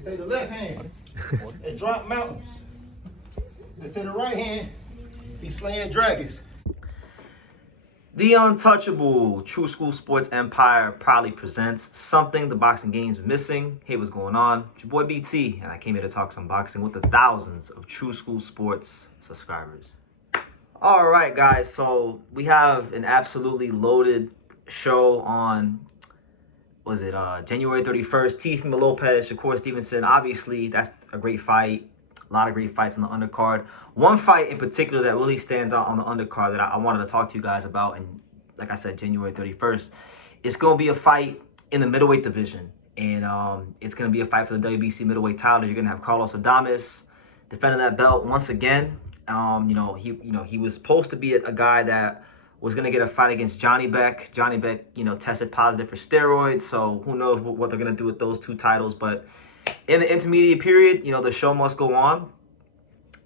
They say the left hand, it drop mountains. They say the right hand, be slaying dragons. The untouchable True School Sports Empire proudly presents something the boxing game's missing. Hey, what's going on? It's your boy BT, and I came here to talk some boxing with the thousands of True School Sports subscribers. All right, guys, so we have an absolutely loaded show on, January 31st. Teofimo Lopez, Shakur Stevenson. Obviously, that's a great fight. A lot of great fights on the undercard. One fight in particular that really stands out on the undercard that I wanted to talk to you guys about, and like I said, January 31st, it's going to be a fight in the middleweight division. And it's going to be a fight for the WBC middleweight title. You're going to have Carlos Adames defending that belt once again. He was supposed to be a guy that was going to get a fight against Johnny Beck. Johnny Beck, tested positive for steroids, so who knows what they're going to do with those two titles. But in the intermediate period, the show must go on.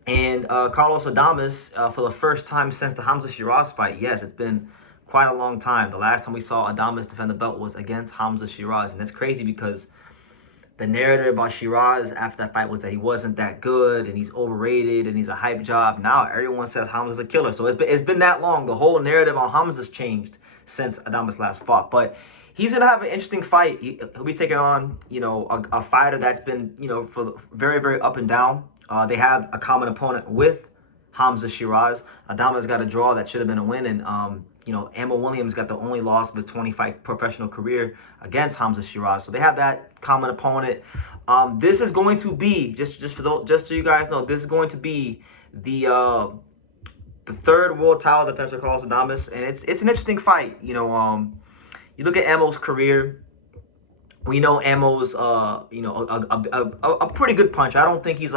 And Carlos Adames, for the first time since the Hamza Shiraz fight, yes, it's been quite a long time. The last time we saw Adames defend the belt was against Hamza Shiraz. And that's crazy because the narrative about Shiraz after that fight was that he wasn't that good and he's overrated and he's a hype job. Now everyone says Hamza's a killer. So it's been that long. The whole narrative on Hamza's changed since Adames last fought. But he's going to have an interesting fight. He'll be taking on, a fighter that's been, for very, very up and down. They have a common opponent with Hamza Shiraz. Adames got a draw that should have been a win. And, Ammo Williams got the only loss of his 20-fight professional career against Hamza Shiraz. So they have that common opponent. This is going to be, just so you guys know, this is going to be the third world title defense for Carlos Adames. And it's an interesting fight. You look at Ammo's career. We know Ammo's, a pretty good puncher. I don't think he's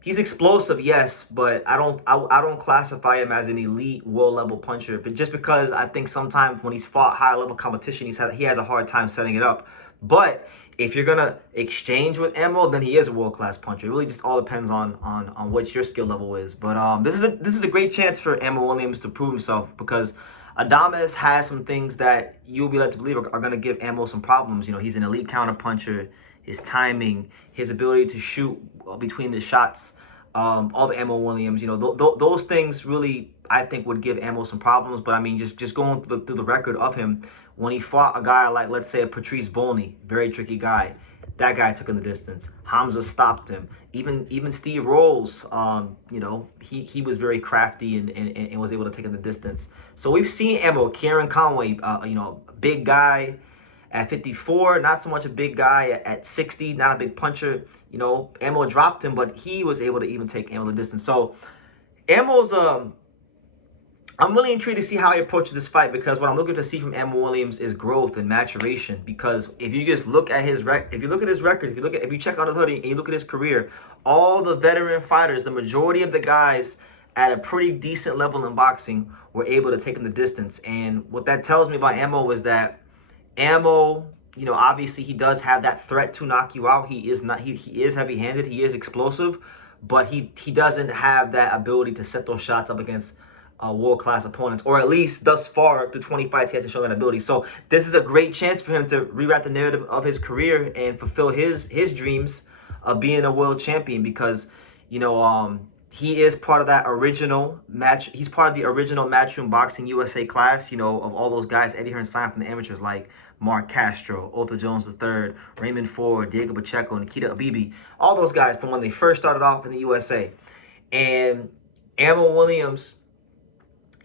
he's explosive, yes, but I don't classify him as an elite world level puncher. But just because I think sometimes when he's fought high level competition, he has a hard time setting it up. But if you're gonna exchange with Ammo, then he is a world class puncher. It really just all depends on what your skill level is. But this is a great chance for Ammo Williams to prove himself because Adames has some things that you'll be led to believe are going to give Ammo some problems. He's an elite counter puncher. His timing, his ability to shoot between the shots of Ammo Williams, those things really, I think, would give Ammo some problems. But I mean, just going through the record of him, when he fought a guy like, let's say, a Patrice Volney, very tricky guy, that guy took in the distance. Hamza stopped him. Even Steve Rolls, he was very crafty and was able to take in the distance. So we've seen Ammo, Kieran Conway, big guy at 54, not so much a big guy at 60, not a big puncher. Ammo dropped him, but he was able to even take Ammo the distance. So Ammo's I'm really intrigued to see how he approaches this fight because what I'm looking to see from Ammo Williams is growth and maturation. Because if you just look at his record, if you check out the hoodie and you look at his career, all the veteran fighters, the majority of the guys at a pretty decent level in boxing were able to take him the distance. And what that tells me about Ammo is that Ammo, obviously he does have that threat to knock you out. He is heavy-handed, he is explosive, but he doesn't have that ability to set those shots up against world-class opponents, or at least thus far through 20 fights he hasn't shown that ability. So this is a great chance for him to rewrite the narrative of his career and fulfill his dreams of being a world champion because he is part of that original match. He's part of the original Matchroom Boxing USA class, of all those guys Eddie Hearn signed from the amateurs like Mark Castro, Otha Jones III, Raymond Ford, Diego Pacheco, Nikita Abibi, all those guys from when they first started off in the USA. And Ammo Williams,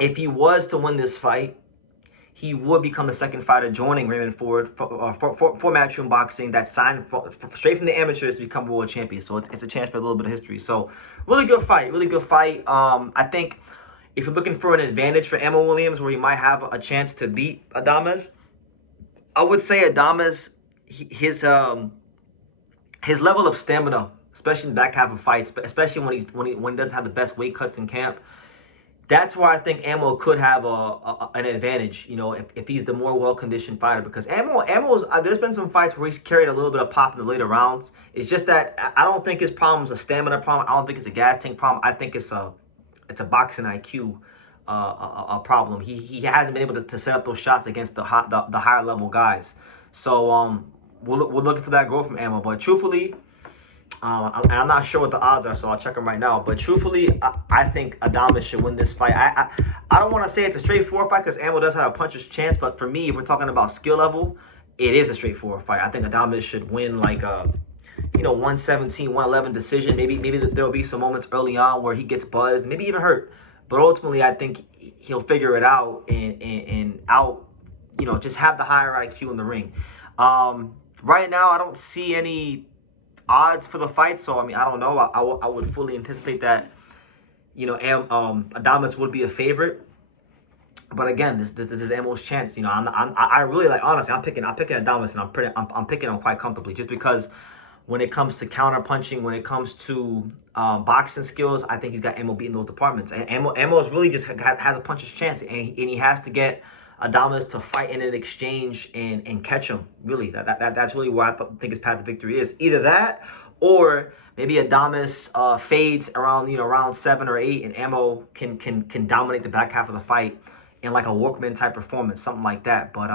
if he was to win this fight, he would become the second fighter joining Raymond Ford for Matchroom Boxing that signed straight from the amateurs to become world champion. So it's a chance for a little bit of history. So really good fight, really good fight. I think if you're looking for an advantage for Ammo Williams where he might have a chance to beat Adames, I would say Adames, his level of stamina, especially in the back half of fights, especially when he doesn't have the best weight cuts in camp, that's why I think Ammo could have an advantage, if he's the more well-conditioned fighter. Because Ammo's, there's been some fights where he's carried a little bit of pop in the later rounds. It's just that I don't think his problem is a stamina problem. I don't think it's a gas tank problem. I think it's a boxing IQ a problem. He hasn't been able to set up those shots against the higher level guys. So we're looking for that growth from Ammo. But truthfully, and I'm not sure what the odds are, so I'll check them right now. But truthfully, I think Adames should win this fight. I don't want to say it's a straightforward fight because Ammo does have a puncher's chance. But for me, if we're talking about skill level, it is a straightforward fight. I think Adames should win like a 117, 111 decision. Maybe there'll be some moments early on where he gets buzzed, maybe even hurt. But ultimately, I think he'll figure it out and out, just have the higher IQ in the ring. Right now, I don't see any odds for the fight, so I mean, I don't know. I would fully anticipate that, Adames would be a favorite. But again, this is Ammo's chance. I really like, honestly, I'm picking Adames, and I'm picking him quite comfortably, just because when it comes to counter punching, when it comes to boxing skills, I think he's got Ammo beating those departments. And Ammo's really just has a puncher's chance, and he has to get Adames to fight in an exchange and catch him. Really, that's really where I think his path to victory is. Either that, or maybe Adames fades around round 7 or 8, and Ammo can dominate the back half of the fight in like a workman type performance, something like that. But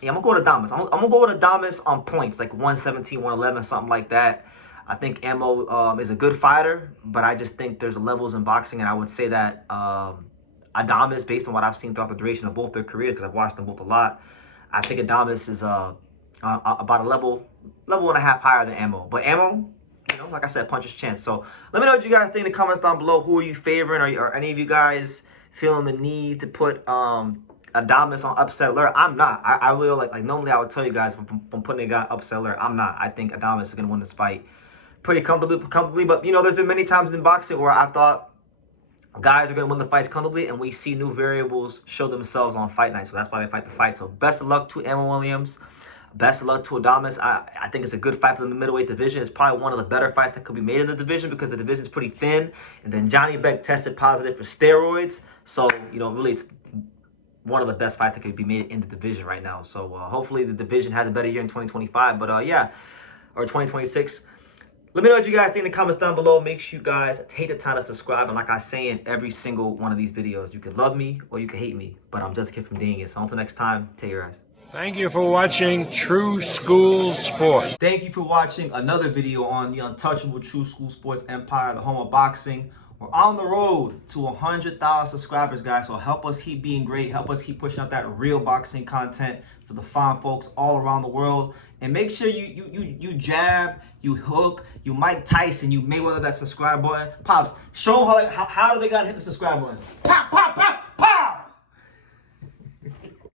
yeah, I'm gonna go with Adames. I'm gonna go with Adames on points, like 117, 111, something like that. I think Ammo is a good fighter, but I just think there's levels in boxing, and I would say that Adames, based on what I've seen throughout the duration of both their careers, because I've watched them both a lot, I think Adames is about a level and a half higher than Ammo. But Ammo, like I said, puncher's chance. So let me know what you guys think in the comments down below. Who are you favoring? Are any of you guys feeling the need to put Adames on upset alert? I'm not. I will like normally I would tell you guys from putting a guy upset alert. I'm not. I think Adames is gonna win this fight pretty comfortably. But there's been many times in boxing where I thought guys are gonna win the fights comfortably, and we see new variables show themselves on fight night. So that's why they fight the fight. So best of luck to Ammo Williams. Best of luck to Adames. I think it's a good fight for the middleweight division. It's probably one of the better fights that could be made in the division because the division is pretty thin. And then Johnny Beck tested positive for steroids. So, really it's one of the best fights that could be made in the division right now. So hopefully the division has a better year in 2025. But yeah, or 2026. Let me know what you guys think in the comments down below. Make sure you guys take the time to subscribe. And like I say in every single one of these videos, you can love me or you can hate me. But I'm just a kid from Dang It. So until next time, take care, guys. Thank you for watching True School Sports. Thank you for watching another video on the untouchable True School Sports Empire, the home of boxing. We're on the road to 100,000 subscribers, guys. So help us keep being great. Help us keep pushing out that real boxing content for the fine folks all around the world. And make sure you jab, you hook, you Mike Tyson, you Mayweather that subscribe button. Pops, show them how do they gotta hit the subscribe button. Pop, pop, pop.